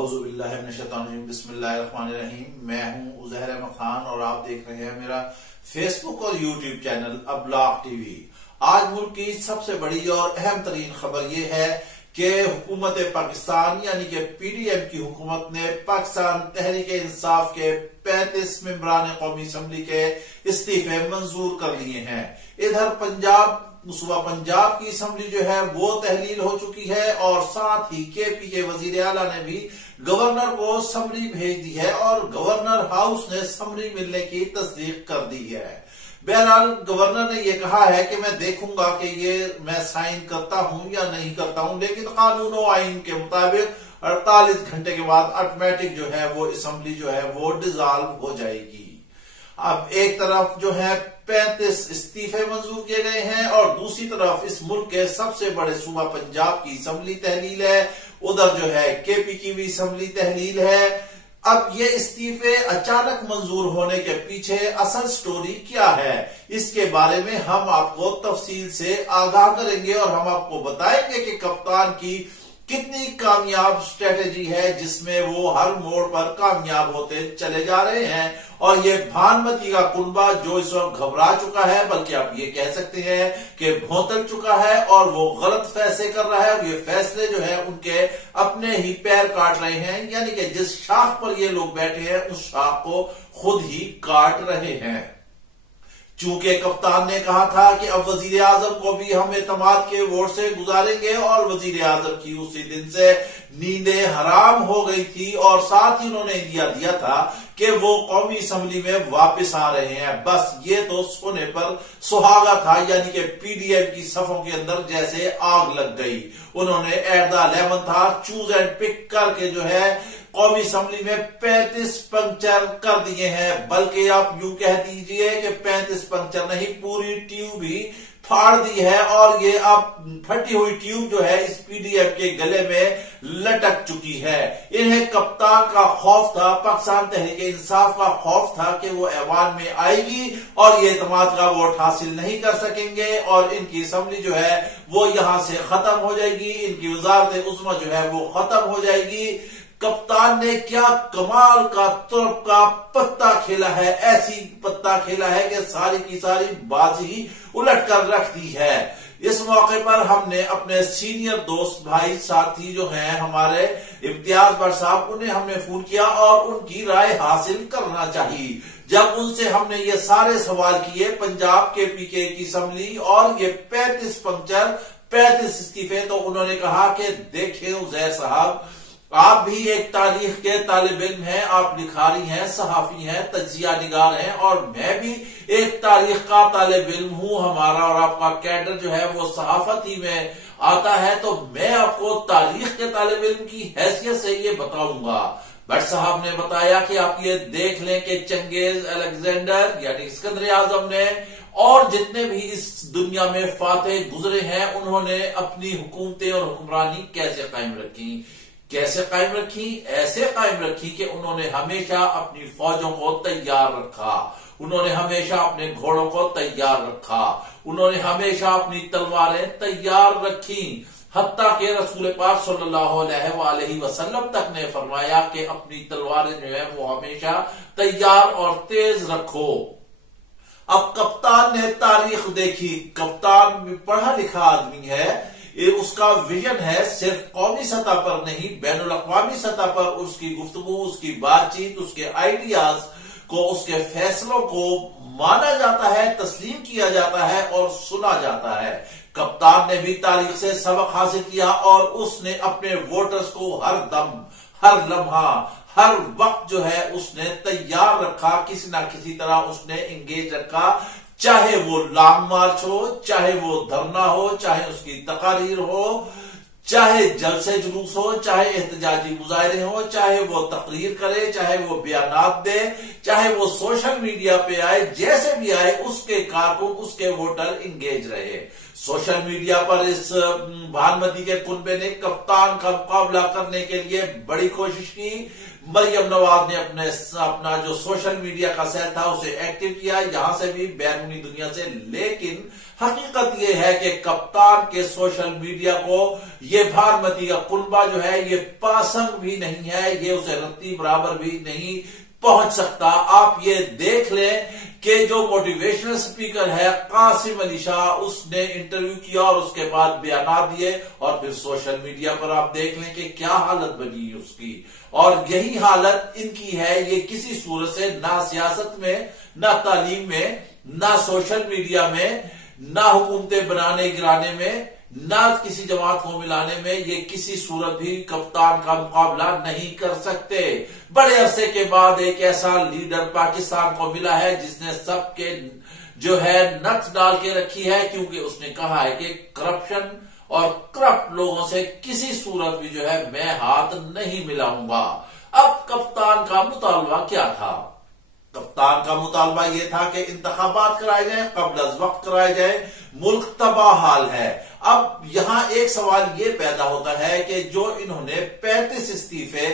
اعوذ باللہ من الشیطان الرجیم، بسم اللہ الرحمن الرحیم۔ میں ہوں عزہر احمد خان اور آپ دیکھ رہے ہیں میرا فیس بک اور یوٹیوب چینل ابلاغ ٹی وی۔ آج ملک کی سب سے بڑی اور اہم ترین خبر یہ ہے کہ حکومت پاکستان یعنی کہ پی ڈی ایم کی حکومت نے پاکستان تحریک انصاف کے 35 ممبران قومی اسمبلی کے استعفے منظور کر لیے ہیں۔ ادھر صوبہ پنجاب کی اسمبلی جو ہے وہ تحلیل ہو چکی ہے اور ساتھ ہی کے پی کے وزیر اعلیٰ نے بھی گورنر کو سمری بھیج دی ہے اور گورنر ہاؤس نے سمری ملنے کی تصدیق کر دی ہے۔ بہرحال گورنر نے یہ کہا ہے کہ میں دیکھوں گا کہ یہ میں سائن کرتا ہوں یا نہیں کرتا ہوں، لیکن قانون و آئین کے مطابق 48 گھنٹے کے بعد آٹومیٹک جو ہے وہ اسمبلی جو ہے وہ ڈیزالو ہو جائے گی۔ اب ایک طرف جو ہے 35 استعفے منظور کیے گئے ہیں اور دوسری طرف اس ملک کے سب سے بڑے صوبہ پنجاب کی اسمبلی تحلیل ہے، ادھر جو ہے کے پی کی بھی اسمبلی تحلیل ہے۔ اب یہ استعفے اچانک منظور ہونے کے پیچھے اصل سٹوری کیا ہے، اس کے بارے میں ہم آپ کو تفصیل سے آگاہ کریں گے اور ہم آپ کو بتائیں گے کہ کپتان کی کتنی کامیاب سٹریٹجی ہے جس میں وہ ہر موڑ پر کامیاب ہوتے چلے جا رہے ہیں، اور یہ بھانمتی کا کنبہ جو اس وقت گھبرا چکا ہے، بلکہ آپ یہ کہہ سکتے ہیں کہ بھونتل چکا ہے اور وہ غلط فیصلے کر رہا ہے، اور یہ فیصلے جو ہے ان کے اپنے ہی پیر کاٹ رہے ہیں، یعنی کہ جس شاخ پر یہ لوگ بیٹھے ہیں اس شاخ کو خود ہی کاٹ رہے ہیں۔ چونکہ کپتان نے کہا تھا کہ اب وزیر اعظم کو بھی ہم اعتماد کے ووٹ سے گزاریں گے، اور وزیر اعظم کی اسی دن سے نیندیں حرام ہو گئی تھی اور ساتھ ہی انہوں نے دیا تھا کہ وہ قومی اسمبلی میں واپس آ رہے ہیں۔ بس یہ تو سونے پر سہاگا تھا، یعنی کہ پی ڈی ایم کی صفوں کے اندر جیسے آگ لگ گئی۔ انہوں نے ایٹ دا لیمن تھا چوز اینڈ پک کر کے جو ہے قومی اسمبلی میں 35 پنکچر کر دیے ہیں، بلکہ آپ یوں کہہ دیجئے کہ 35 پنکچر نہیں، پوری ٹیوب ہی پھاڑ دی ہے، اور یہ اب پھٹی ہوئی ٹیوب جو ہے اس پی ڈی ایم کے گلے میں لٹک چکی ہے۔ انہیں کپتان کا خوف تھا، پاکستان تحریک انصاف کا خوف تھا کہ وہ ایوان میں آئے گی اور یہ اعتماد کا ووٹ حاصل نہیں کر سکیں گے اور ان کی اسمبلی جو ہے وہ یہاں سے ختم ہو جائے گی، ان کی وزارت عظمیٰ جو ہے وہ ختم ہو جائے گی۔ کپتان نے کیا کمال کا ترپ کا پتا کھیلا ہے، ایسی پتا کھیلا ہے کہ ساری کی ساری بازی الٹ کر رکھ دی ہے۔ اس موقع پر ہم نے اپنے سینئر دوست بھائی ساتھی جو ہیں ہمارے امتیاز بٹ صاحب، انہیں ہم نے فون کیا اور ان کی رائے حاصل کرنا چاہیے۔ جب ان سے ہم نے یہ سارے سوال کیے پنجاب کے پی کے کی اسمبلی اور یہ 35 پنکچر 35 استعفے، تو انہوں نے کہا کہ دیکھیں عزیر صاحب، آپ بھی ایک تاریخ کے طالب علم ہیں، آپ لکھاری ہیں، صحافی ہیں، تجزیہ نگار ہیں، اور میں بھی ایک تاریخ کا طالب علم ہوں۔ ہمارا اور آپ کا کیڈر جو ہے وہ صحافت ہی میں آتا ہے، تو میں آپ کو تاریخ کے طالب علم کی حیثیت سے یہ بتاؤں گا۔ بٹ صاحب نے بتایا کہ آپ یہ دیکھ لیں کہ چنگیز الیگزینڈر یعنی اسکندر اعظم نے اور جتنے بھی اس دنیا میں فاتح گزرے ہیں، انہوں نے اپنی حکومتیں اور حکمرانی کیسے قائم رکھی، ایسے قائم رکھی کہ انہوں نے ہمیشہ اپنی فوجوں کو تیار رکھا، انہوں نے ہمیشہ اپنے گھوڑوں کو تیار رکھا، انہوں نے ہمیشہ اپنی تلواریں تیار رکھی، حتیٰ کہ رسول پاک صلی اللہ علیہ وآلہ وسلم تک نے فرمایا کہ اپنی تلواریں جو ہے وہ ہمیشہ تیار اور تیز رکھو۔ اب کپتان نے تاریخ دیکھی، کپتان پڑھا لکھا آدمی ہے، اس کا ویژن ہے صرف قومی سطح پر نہیں بین الاقوامی سطح پر اس کی گفتگو، اس کی بات چیت، اس کے آئیڈیاز کو، اس کے فیصلوں کو مانا جاتا ہے، تسلیم کیا جاتا ہے اور سنا جاتا ہے۔ کپتان نے بھی تاریخ سے سبق حاصل کیا اور اس نے اپنے ووٹرز کو ہر دم، ہر لمحہ، ہر وقت جو ہے اس نے تیار رکھا، کسی نہ کسی طرح اس نے انگیج رکھا، چاہے وہ لانگ مارچ ہو، چاہے وہ دھرنا ہو، چاہے اس کی تقاریر ہو، چاہے جلسے جلوس ہو، چاہے احتجاجی مظاہرے ہو، چاہے وہ تقریر کرے، چاہے وہ بیانات دے، چاہے وہ سوشل میڈیا پہ آئے، جیسے بھی آئے، اس کے کارکن، اس کے ووٹر انگیج رہے۔ سوشل میڈیا پر اس بھانمتی کے کنبے نے کپتان کا مقابلہ کرنے کے لیے بڑی کوشش کی۔ مریم نواز نے اپنا جو سوشل میڈیا کا سیل تھا اسے ایکٹیو کیا، یہاں سے بھی بیرونی دنیا سے، لیکن حقیقت یہ ہے کہ کپتان کے سوشل میڈیا کو یہ بھانمتی کا کنبہ جو ہے یہ پاسنگ بھی نہیں ہے، یہ اسے رتی برابر بھی نہیں پہنچ سکتا۔ آپ یہ دیکھ لیں کہ جو موٹیویشنل سپیکر ہے قاسم علی شاہ، اس نے انٹرویو کیا اور اس کے بعد بیانات دیے، اور پھر سوشل میڈیا پر آپ دیکھ لیں کہ کیا حالت بنی اس کی، اور یہی حالت ان کی ہے۔ یہ کسی صورت سے نہ سیاست میں، نہ تعلیم میں، نہ سوشل میڈیا میں، نہ حکومتیں بنانے گرانے میں، نہ کسی جماعت کو ملانے میں یہ کسی صورت بھی کپتان کا مقابلہ نہیں کر سکتے۔ بڑے عرصے کے بعد ایک ایسا لیڈر پاکستان کو ملا ہے جس نے سب کے جو ہے نت ڈال کے رکھی ہے، کیونکہ اس نے کہا ہے کہ کرپشن اور کرپٹ لوگوں سے کسی صورت بھی جو ہے میں ہاتھ نہیں ملاؤں گا۔ اب کپتان کا مطالبہ کیا تھا؟ کپتان کا مطالبہ یہ تھا کہ انتخابات کرائے جائیں، قبل از وقت کرائے جائیں، ملک تباہ حال ہے۔ اب یہاں ایک سوال یہ پیدا ہوتا ہے کہ جو انہوں نے 35 استعفے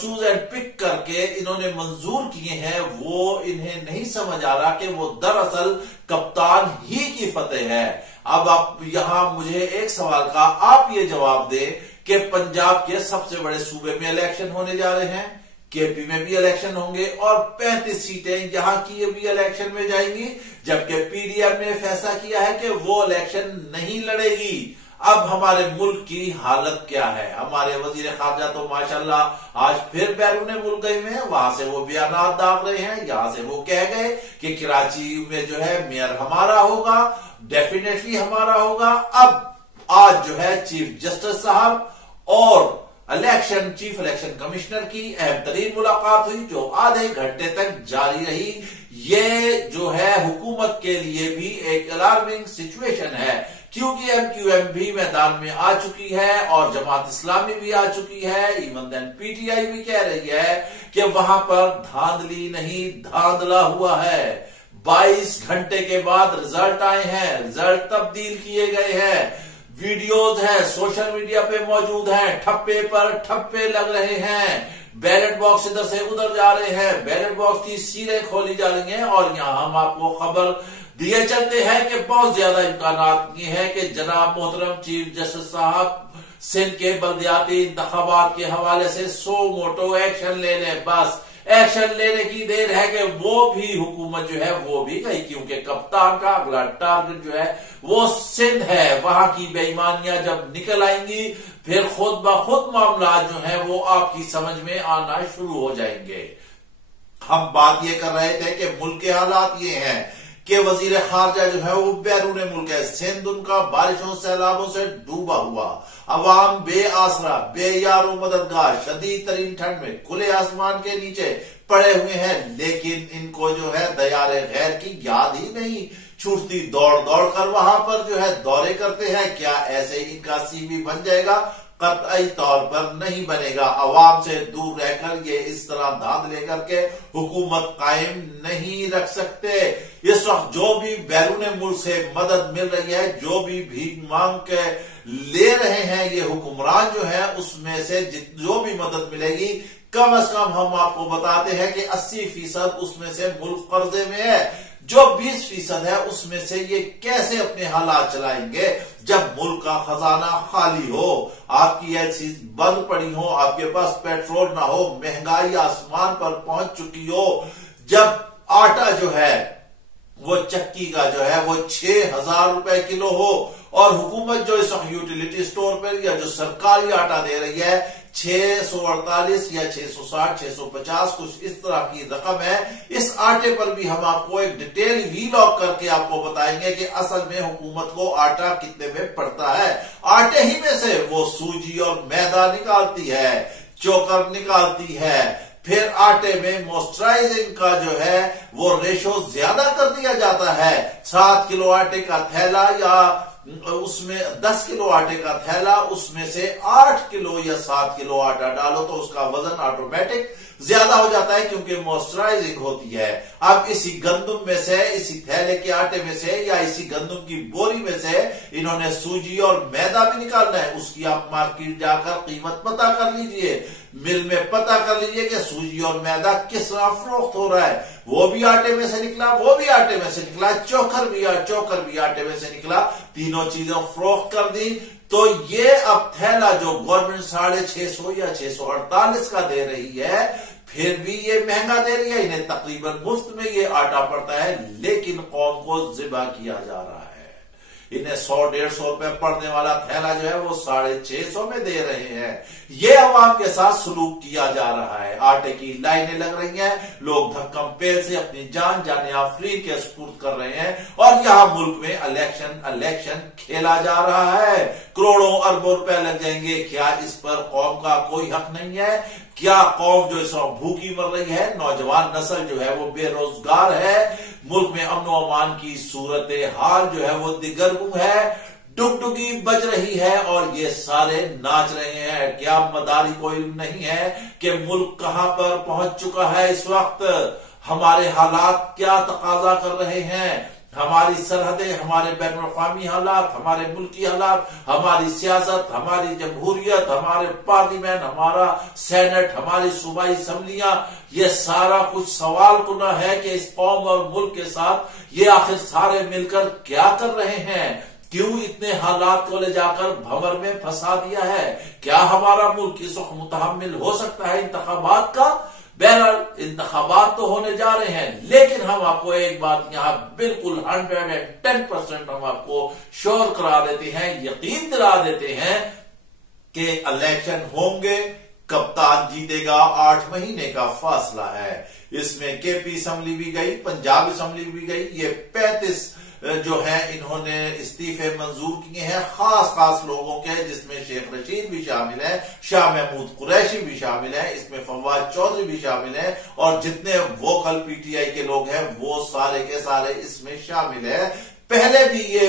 چوز اینڈ پک کر کے انہوں نے منظور کیے ہیں، وہ انہیں نہیں سمجھ آ رہا کہ وہ دراصل کپتان ہی کی فتح ہے۔ اب آپ یہاں مجھے ایک سوال کا آپ یہ جواب دیں کہ پنجاب کے سب سے بڑے صوبے میں الیکشن ہونے جا رہے ہیں، کے پی میں بھی الیکشن ہوں گے، اور 35 سیٹیں یہاں کی بھی الیکشن میں جائیں گی، جبکہ پی ڈی ایم نے فیصلہ کیا ہے کہ وہ الیکشن نہیں لڑے گی۔ اب ہمارے ملک کی حالت کیا ہے؟ ہمارے وزیر خارجہ تو ماشاءاللہ آج پھر بیرون ملک گئے ہوئے ہیں، وہاں سے وہ بیانات داغ رہے ہیں، یہاں سے وہ کہہ گئے کہ کراچی میں جو ہے میئر ہمارا ہوگا، ڈیفینیٹلی ہمارا ہوگا۔ اب آج جو ہے چیف جسٹس صاحب اور چیف الیکشن کمشنر کی اہم ترین ملاقات ہوئی، جو آدھے گھنٹے تک جاری رہی۔ یہ جو ہے حکومت کے لیے بھی ایک الارمنگ سچویشن ہے، کیونکہ ایم کیو ایم بھی میدان میں آ چکی ہے اور جماعت اسلامی بھی آ چکی ہے، even then P T I بھی کہہ رہی ہے کہ وہاں پر دھاندلی نہیں، دھاندلا ہوا ہے۔ 22 گھنٹے کے بعد رزلٹ آئے ہیں، رزلٹ تبدیل کیے گئے ہیں، ویڈیوز ہیں، سوشل میڈیا پہ موجود ہیں، ٹھپے پر ٹھپے لگ رہے ہیں، بیلٹ باکس ادھر سے ادھر جا رہے ہیں، بیلٹ باکس کی سیلیں کھولی جا رہی ہیں، اور یہاں ہم آپ کو خبر دیے چلتے ہیں کہ بہت زیادہ امکانات یہ ہے کہ جناب محترم چیف جسٹس صاحب سندھ کے بلدیاتی انتخابات کے حوالے سے سو موٹو ایکشن لے لیں۔ بس ایکشن لینے کی دیر ہے کہ وہ بھی حکومت جو ہے وہ بھی گئی، کیونکہ کپتان کا اگلا ٹارگٹ جو ہے وہ سندھ ہے۔ وہاں کی بے ایمانیاں جب نکل آئیں گی، پھر خود بخود معاملات جو ہیں وہ آپ کی سمجھ میں آنا شروع ہو جائیں گے۔ ہم بات یہ کر رہے تھے کہ ملک کے حالات یہ ہیں کہ وزیر خارجہ جو ہے وہ بیرون ملک ہے، سندھ ان کا بارشوں سیلابوں سے ڈوبا ہوا، عوام بے آسرا، بے یار و مددگار، شدید ترین ٹھنڈ میں کھلے آسمان کے نیچے پڑے ہوئے ہیں، لیکن ان کو جو ہے دیار غیر کی یاد ہی نہیں چھوٹتی، دوڑ دوڑ کر وہاں پر جو ہے دورے کرتے ہیں۔ کیا ایسے ان کا سی وی بن جائے گا؟ قطعی طور پر نہیں بنے گا۔ عوام سے دور رہ کر یہ اس طرح دھاند لے کر کے حکومت قائم نہیں رکھ سکتے۔ اس وقت جو بھی بیرون ملک سے مدد مل رہی ہے، جو بھی بھیک مانگ کے لے رہے ہیں یہ حکمران جو ہے، اس میں سے جو بھی مدد ملے گی، کم از کم ہم آپ کو بتاتے ہیں کہ 80% اس میں سے ملک قرضے میں ہے، جو 20% ہے اس میں سے یہ کیسے اپنے حالات چلائیں گے جب ملک کا خزانہ خالی ہو، آپ کی یہ چیز بند پڑی ہو، آپ کے پاس پیٹرول نہ ہو، مہنگائی آسمان پر پہنچ چکی ہو، جب آٹا جو ہے وہ چکی کا جو ہے وہ 6000 روپے کلو ہو، اور حکومت جو اس وقت یوٹیلیٹی سٹور پر یا جو سرکاری آٹا دے رہی ہے 648 یا 660 650 کچھ اس طرح کی رقم ہے۔ اس آٹے پر بھی ہم آپ کو ایک ڈیٹیل ویلاگ کر کے آپ کو بتائیں گے کہ اصل میں حکومت کو آٹا کتنے میں پڑتا ہے۔ آٹے ہی میں سے وہ سوجی اور میدا نکالتی ہے، چوکر نکالتی ہے، پھر آٹے میں موئسچرائزنگ کا جو ہے وہ ریشو زیادہ کر دیا جاتا ہے۔ 7 کلو آٹے کا تھیلا یا اس میں 10 کلو آٹے کا تھیلا، اس میں سے 8 کلو یا 7 کلو آٹا ڈالو تو اس کا وزن آٹومیٹک زیادہ ہو جاتا ہے کیونکہ موئسچرائزنگ ہوتی ہے۔ اب اسی گندم میں سے، اسی تھیلے کے آٹے میں سے یا اسی گندم کی بوری میں سے انہوں نے سوجی اور میدا بھی نکالنا ہے۔ اس کی آپ مارکیٹ جا کر قیمت پتہ کر لیجئے، مل میں پتہ کر لیجئے کہ سوجی اور میدا کس طرح فروخت ہو رہا ہے۔ وہ بھی آٹے میں سے نکلا، وہ بھی آٹے میں سے نکلا، چوکر بھی آٹے میں سے نکلا، تینوں چیزیں فروخت کر دی۔ تو یہ اب تھیلا جو گورنمنٹ 650 یا 648 کا دے رہی ہے، پھر بھی یہ مہنگا دے رہی ہے، انہیں تقریباً مفت میں یہ آٹا پڑتا ہے، لیکن قوم کو ذبح کیا جا رہا ہے۔ انہیں 100-150 روپے پڑنے والا تھیلا جو ہے وہ 650 میں دے رہے ہیں۔ یہ عوام کے ساتھ سلوک کیا جا رہا ہے، آٹے کی لائنیں لگ رہی ہیں، لوگ دھکم پیر سے اپنی جان آفرین کے سپرد کر رہے ہیں، اور یہاں ملک میں الیکشن کھیلا جا رہا ہے۔ کروڑوں اربوں روپے لگ جائیں گے، کیا اس پر قوم کا کوئی حق نہیں ہے؟ کیا قوم جو اس وقت بھوکی مر رہی ہے، نوجوان نسل جو ہے وہ بے روزگار ہے، ملک میں امن و امان کی صورتحال جو ہے وہ دگرگوں ہے، ڈگڈگی بج رہی ہے، اور یہ سارے ناچ رہے ہیں؟ کیا مداری کوئی نہیں ہے کہ ملک کہاں پر پہنچ چکا ہے اس وقت؟ ہمارے حالات کیا تقاضا کر رہے ہیں؟ ہماری سرحدیں، ہمارے بین الاقوامی حالات، ہمارے ملکی حالات، ہماری سیاست، ہماری جمہوریت، ہمارے پارلیمنٹ، ہمارا سینٹ، ہماری صوبائی اسمبلیاں، یہ سارا کچھ سوال کنا ہے کہ اس قوم اور ملک کے ساتھ یہ آخر سارے مل کر کیا کر رہے ہیں؟ کیوں اتنے حالات کو لے جا کر بھنور میں پھنسا دیا ہے؟ کیا ہمارا ملک اس وقت متحمل ہو سکتا ہے انتخابات کا؟ بہرحال انتخابات تو ہونے جا رہے ہیں، لیکن ہم آپ کو ایک بات یہاں بالکل 110% ہم آپ کو شور کرا دیتے ہیں، یقین دلا دیتے ہیں کہ الیکشن ہوں گے، کپتان جیتے گا، 8 مہینے کا فاصلہ ہے۔ اس میں کے پی اسمبلی بھی گئی، پنجاب اسمبلی بھی گئی، یہ 35 جو ہیں انہوں نے استعفے منظور کیے ہیں، خاص لوگوں کے، جس میں شیخ رشید بھی شامل ہے، شاہ محمود قریشی بھی شامل ہے، اس میں فواد چودھری بھی شامل ہے، اور جتنے ووکل پی ٹی آئی کے لوگ ہیں وہ سارے کے سارے اس میں شامل ہے۔ پہلے بھی یہ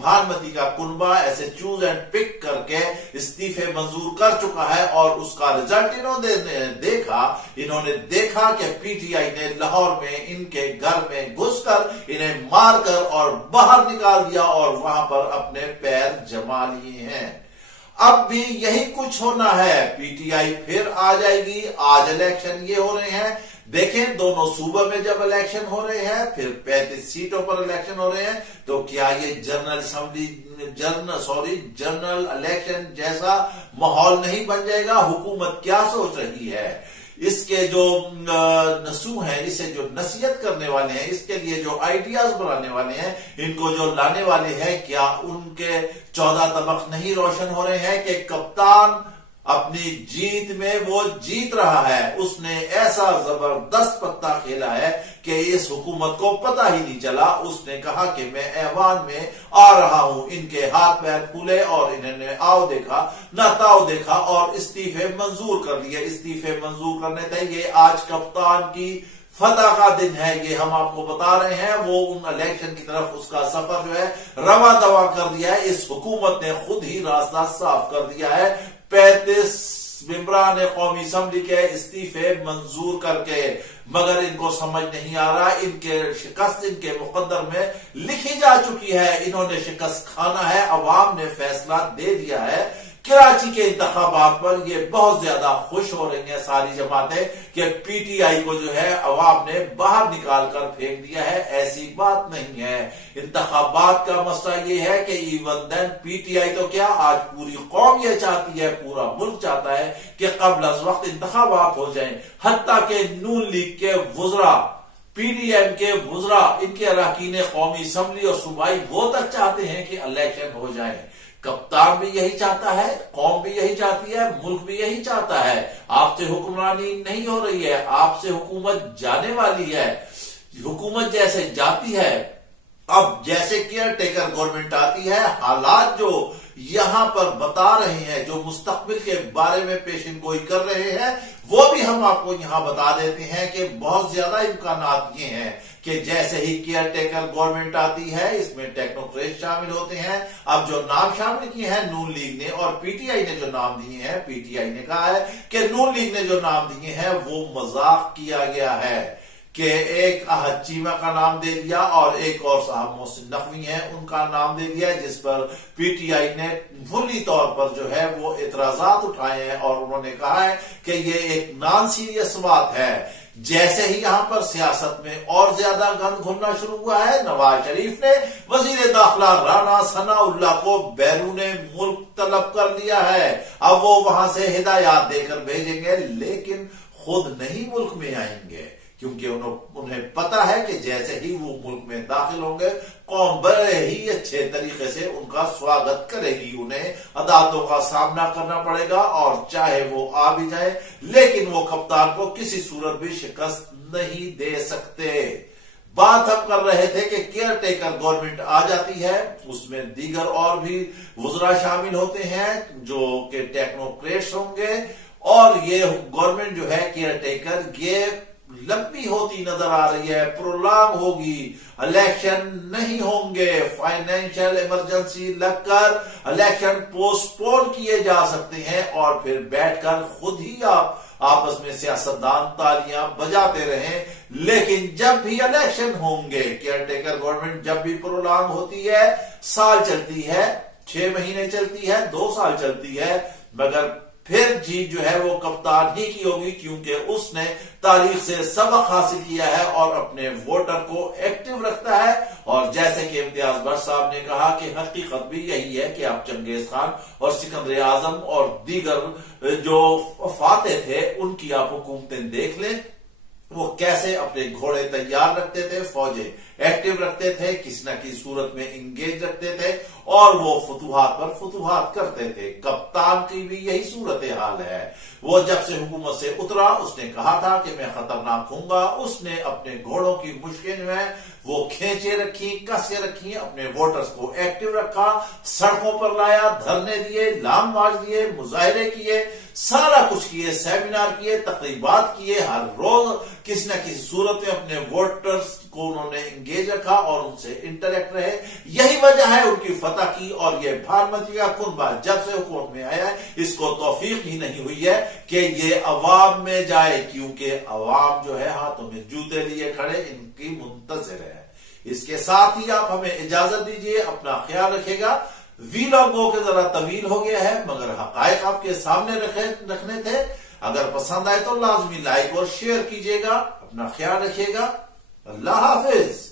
بھانمتی کا کنبہ ایسے چوز اینڈ پک کر کے استعفے منظور کر چکا ہے، اور اس کا رزلٹ انہوں نے دیکھا کہ پی ٹی آئی نے لاہور میں ان کے گھر میں گھس کر انہیں مار کر اور باہر نکال دیا، اور وہاں پر اپنے پیر جما لیے ہیں۔ اب بھی یہی کچھ ہونا ہے، پی ٹی آئی پھر آ جائے گی۔ آج الیکشن یہ ہو رہے ہیں، دیکھیں دونوں صوبوں میں جب الیکشن ہو رہے ہیں، پھر 35 سیٹوں پر الیکشن ہو رہے ہیں، تو کیا یہ جنرل الیکشن جیسا ماحول نہیں بن جائے گا؟ حکومت کیا سوچ رہی ہے؟ اس کے جو نسو ہیں، اسے جو نصیحت کرنے والے ہیں، اس کے لیے جو آئیڈیاز بنانے والے ہیں، ان کو جو لانے والے ہیں، کیا ان کے 14 طبق نہیں روشن ہو رہے ہیں کہ کپتان اپنی جیت میں وہ جیت رہا ہے؟ اس نے ایسا زبردست پتا کھیلا ہے کہ اس حکومت کو پتہ ہی نہیں چلا۔ اس نے کہا کہ میں ایوان میں آ رہا ہوں، ان کے ہاتھ پیر پھولے اور انہوں نے آؤ دیکھا نہ تاؤ دیکھا اور استعفے منظور کر لیے۔ استعفے منظور کرنے تھے، یہ آج کپتان کی فتح کا دن ہے، یہ ہم آپ کو بتا رہے ہیں۔ وہ ان الیکشن کی طرف اس کا سفر جو ہے رواں دواں کر دیا ہے، اس حکومت نے خود ہی راستہ صاف کر دیا ہے 35 ممبران قومی اسمبلی کے استعفے منظور کر کے، مگر ان کو سمجھ نہیں آ رہا، ان کے شکست ان کے مقدر میں لکھی جا چکی ہے، انہوں نے شکست کھانا ہے، عوام نے فیصلہ دے دیا ہے۔ کراچی کے انتخابات پر یہ بہت زیادہ خوش ہو رہی ہیں ساری جماعتیں کہ پی ٹی آئی کو جو ہے عوام نے باہر نکال کر پھینک دیا ہے، ایسی بات نہیں ہے۔ انتخابات کا مسئلہ یہ ہے کہ even then P T I تو کیا، آج پوری قوم یہ چاہتی ہے، پورا ملک چاہتا ہے کہ قبل از وقت انتخابات ہو جائیں، حتیٰ کہ نون لیگ کے وزراء، پی ڈی ایم کے وزراء، ان کے اراکین قومی اسمبلی اور صوبائی وہ تک چاہتے ہیں کہ الیکشن ہو جائیں۔ کپتان بھی یہی چاہتا ہے، قوم بھی یہی چاہتی ہے، ملک بھی یہی چاہتا ہے۔ آپ سے حکمرانی نہیں ہو رہی ہے، آپ سے حکومت جانے والی ہے۔ حکومت جیسے جاتی ہے، اب جیسے کیئر ٹیکر گورنمنٹ آتی ہے، حالات جو یہاں پر بتا رہے ہیں، جو مستقبل کے بارے میں پیشن گوئی کر رہے ہیں، وہ بھی ہم آپ کو یہاں بتا دیتے ہیں کہ بہت زیادہ امکانات یہ ہیں کہ جیسے ہی کیئر ٹیکر گورنمنٹ آتی ہے اس میں ٹیکنوکریٹ شامل ہوتے ہیں. اب جو نام شامل کیے ہیں نون لیگ نے اور پی ٹی آئی نے جو نام دیے ہیں، پی ٹی آئی نے کہا ہے کہ نون لیگ نے جو نام دیے ہیں وہ مذاق کیا گیا ہے، کہ ایک احد چیمہ کا نام دے دیا اور ایک اور صاحب محسن نقوی ہیں ان کا نام دے دیا، جس پر پی ٹی آئی نے کھلی طور پر جو ہے وہ اعتراضات اٹھائے ہیں اور انہوں نے کہا ہے کہ یہ ایک نان سیریس بات ہے. جیسے ہی یہاں پر سیاست میں اور زیادہ گند گھلنا شروع ہوا ہے، نواز شریف نے وزیر داخلہ رانا ثناء اللہ کو بیرون ملک طلب کر لیا ہے. اب وہ وہاں سے ہدایات دے کر بھیجیں گے لیکن خود نہیں ملک میں آئیں گے، کیونکہ انہیں پتا ہے کہ جیسے ہی وہ ملک میں داخل ہوں گے قوم بڑے ہی اچھے طریقے سے ان کا سواگت کرے گی، انہیں عدالتوں کا سامنا کرنا پڑے گا اور چاہے وہ آ بھی جائے لیکن وہ کپتان کو کسی صورت بھی شکست نہیں دے سکتے. بات ہم کر رہے تھے کہ کیئر ٹیکر گورنمنٹ آ جاتی ہے، اس میں دیگر اور بھی وزراء شامل ہوتے ہیں جو کہ ٹیکنوکریٹس ہوں گے، اور یہ گورنمنٹ جو ہے کیئر ٹیکر یہ لمبی ہوتی نظر آ رہی ہے، پرولانگ ہوگی، الیکشن نہیں ہوں گے، فائنینشیل ایمرجنسی لگ کر الیکشن پوسٹ پون کیے جا سکتے ہیں اور پھر بیٹھ کر خود ہی آپ آپس میں سیاستدان تالیاں بجاتے رہیں. لیکن جب بھی الیکشن ہوں گے، کیئر ٹیکر گورنمنٹ جب بھی پرولانگ ہوتی ہے، سال چلتی ہے، 6 مہینے چلتی ہے، 2 سال چلتی ہے، مگر پھر جیت جو ہے وہ کپتان ہی کی ہوگی، کیونکہ اس نے تاریخ سے سبق حاصل کیا ہے اور اپنے ووٹر کو ایکٹیو رکھتا ہے. اور جیسے کہ امتیاز بٹ صاحب نے کہا کہ حقیقت بھی یہی ہے کہ آپ چنگیز خان اور سکندر اعظم اور دیگر جو فاتح تھے ان کی آپ حکومتیں دیکھ لیں، وہ کیسے اپنے گھوڑے تیار رکھتے تھے، فوجیں ایکٹیو رکھتے تھے، کسی نہ کسی صورت میں انگیج رکھتے تھے اور وہ فتوحات پر فتوحات کرتے تھے. کپتان کی بھی یہی صورتحال ہے. وہ جب سے حکومت سے اترا اس نے کہا تھا کہ میں خطرناک ہوں گا، اس نے اپنے گھوڑوں کی مشکیں جو ہے وہ کھینچے رکھی، کسے رکھی، اپنے ووٹرز کو ایکٹیو رکھا، سڑکوں پر لایا، دھرنے دیے، لانگ مارچ دیے، مظاہرے کیے، سارا کچھ کیے، سیمینار کیے، تقریبات کیے، ہر روز کسی نہ کسی صورت میں اپنے ووٹرز کو انہوں نے انگیج رکھا اور ان سے انٹریکٹ رہے. یہی وجہ ہے ان کی فتح کی. اور یہ بھانمتی کا کنبہ جب سے حکومت میں آیا ہے اس کو توفیق ہی نہیں ہوئی ہے کہ یہ عوام میں جائے، کیونکہ عوام جو ہے ہاتھوں میں جوتے لیے کھڑے ان کی منتظر ہے. اس کے ساتھ ہی آپ ہمیں اجازت دیجیے، اپنا خیال رکھے گا. ویلاگوں کے ذرا طویل ہو گیا ہے مگر حقائق آپ کے سامنے رکھنے تھے. اگر پسند آئے تو لازمی لائک اور شیئر کیجیے گا. اپنا خیال رکھیے گا. اللہ حافظ.